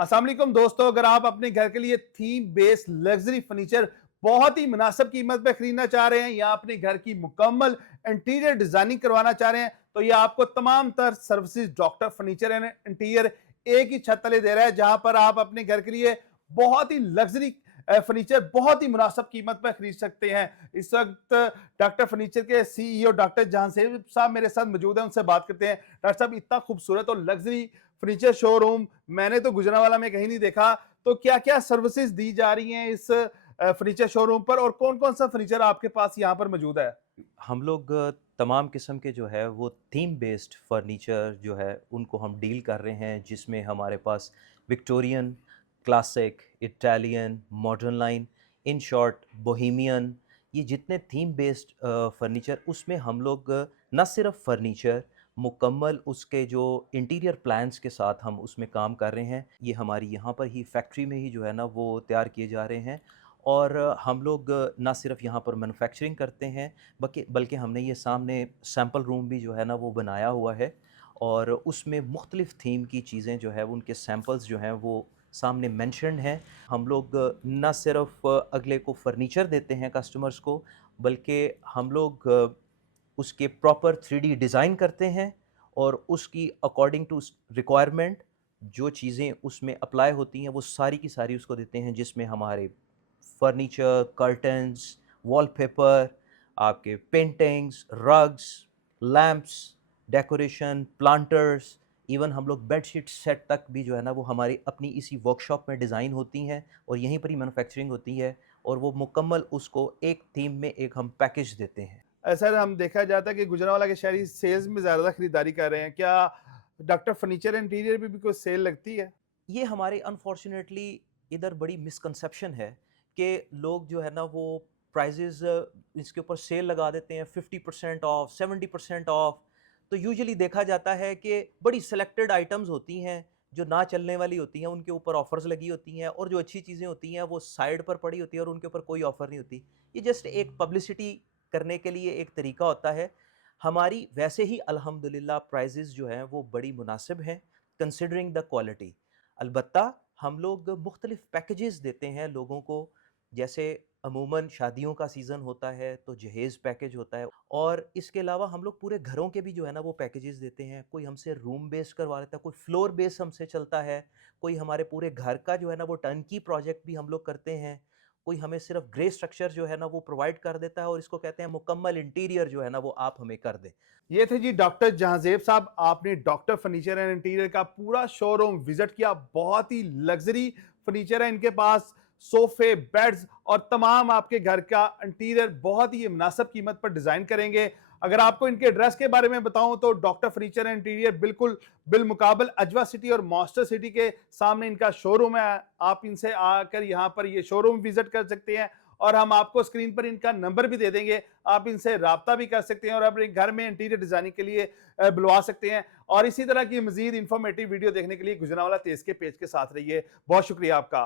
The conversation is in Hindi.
अस्सलाम वालेकुम दोस्तों, अगर आप अपने घर के लिए थीम बेस्ड लग्जरी फर्नीचर बहुत ही मुनासिब कीमत पे खरीदना चाह रहे हैं या अपने घर की मुकम्मल इंटीरियर डिजाइनिंग करवाना चाह रहे हैं तो ये आपको तमाम तर services doctor furniture and interior एक ही छत तले दे रहा है, जहां पर आप अपने घर के लिए बहुत ही लग्जरी फर्नीचर बहुत ही मुनासिब कीमत पर खरीद सकते हैं। इस वक्त डॉक्टर फर्नीचर के सीईओ डॉक्टर जहांसेब साहब मेरे साथ मौजूद हैं, उनसे बात करते हैं। डॉक्टर साहब, इतना खूबसूरत और लग्जरी फर्नीचर शोरूम मैंने तो गुजरांवाला में कहीं नहीं देखा, तो क्या क्या सर्विसेज दी जा रही हैं इस फर्नीचर शोरूम पर और कौन कौन सा फर्नीचर आपके पास यहाँ पर मौजूद है? हम लोग तमाम किस्म के जो है वो थीम बेस्ड फर्नीचर जो है उनको हम डील कर रहे हैं, जिसमें हमारे पास Victorian, classic, Italian, modern line, in short bohemian, ये जितने थीम बेस्ड फर्नीचर उसमें हम लोग न सिर्फ फर्नीचर मुकम्मल उसके जो इंटीरियर प्लान्स के साथ हम उसमें काम कर रहे हैं। ये हमारी यहाँ पर ही फैक्ट्री में ही जो है ना वो तैयार किए जा रहे हैं। और हम लोग ना सिर्फ यहाँ पर मैन्युफैक्चरिंग करते हैं बल्कि बल्कि हमने ये सामने सैंपल रूम भी जो है ना वो बनाया हुआ है, और उसमें मुख्तलिफ़ थीम की चीज़ें जो है वो उनके सैंपल्स जो हैं वो सामने मेंशन्ड हैं। हम लोग ना सिर्फ अगले को फर्नीचर देते हैं कस्टमर्स को, बल्कि हम लोग उसके प्रॉपर 3D डिज़ाइन करते हैं और उसकी अकॉर्डिंग टू रिक्वायरमेंट जो चीज़ें उसमें अप्लाई होती हैं वो सारी की सारी उसको देते हैं, जिसमें हमारे फर्नीचर, कर्टन्स, वॉलपेपर, आपके paintings, rugs, lamps, decoration, planters, even हम लोग बेडशीट सेट तक भी जो है ना वो हमारी अपनी इसी वर्कशॉप में डिज़ाइन होती हैं और यहीं पर ही मैन्युफैक्चरिंग होती है, और वो मुकम्मल उसको एक थीम में एक हम पैकेज देते हैं। सर, हम देखा जाता है कि गुजरांवाला के शहरी सेल्स में ज्यादा खरीदारी कर रहे हैं, क्या डॉक्टर फर्नीचर इंटीरियर भी कोई सेल लगती है? ये हमारे अनफॉर्चुनेटली इधर बड़ी मिसकंसेप्शन है कि लोग जो है ना वो प्राइजेज़ इसके ऊपर सेल लगा देते हैं, 50% ऑफ, 70% ऑफ। तो यूजुअली देखा जाता है कि बड़ी सिलेक्टेड आइटम्स होती हैं जो ना चलने वाली होती हैं, उनके ऊपर ऑफर्स लगी होती हैं, और जो अच्छी चीज़ें होती हैं वो साइड पर पड़ी होती है और उनके ऊपर कोई ऑफर नहीं होती। ये जस्ट एक पब्लिसिटी करने के लिए एक तरीका होता है। हमारी वैसे ही अल्हम्दुलिल्लाह प्राइजेज़ जो हैं वो बड़ी मुनासिब हैं कंसिडरिंग द क्वालिटी। अलबत्ता हम लोग मुख्तलिफ़ पैकेजेस देते हैं लोगों को, जैसे अमूमन शादियों का सीज़न होता है तो जहेज़ पैकेज होता है, और इसके अलावा हम लोग पूरे घरों के भी जो है ना वो पैकेजेस देते हैं। कोई हमसे रूम बेस्ड करवा लेता है, कोई फ्लोर बेस हमसे चलता है, कोई हमारे पूरे घर का जो है ना वो टर्नकी प्रोजेक्ट भी हम लोग करते हैं, कोई हमें सिर्फ ग्रे स्ट्रक्चर जो है ना वो प्रोवाइड कर देता है और इसको कहते हैं मुकम्मल इंटीरियर जो है ना वो आप हमें कर दें। ये थे जी डॉक्टर जहांजेब साहब। आपने डॉक्टर फर्नीचर एंड इंटीरियर का पूरा शोरूम विजिट किया। बहुत ही लग्जरी फर्नीचर है इनके पास, सोफे, बेड्स और तमाम आपके घर का इंटीरियर बहुत ही मुनासिब कीमत पर डिजाइन करेंगे। अगर आपको इनके एड्रेस के बारे में बताऊं तो डॉक्टर फर्नीचर एंड इंटीरियर बिल्कुल बिलमुकाबल अजवा सिटी और मास्टर सिटी के सामने इनका शोरूम है। आप इनसे आकर यहाँ पर ये शोरूम विजिट कर सकते हैं और हम आपको स्क्रीन पर इनका नंबर भी दे देंगे। आप इनसे राब्ता भी कर सकते हैं और अपने घर में इंटीरियर डिजाइनिंग के लिए बुलवा सकते हैं। और इसी तरह की मजीद इंफॉर्मेटिव वीडियो देखने के लिए गुजरांवाला तेज के पेज के साथ रहिए। बहुत शुक्रिया आपका।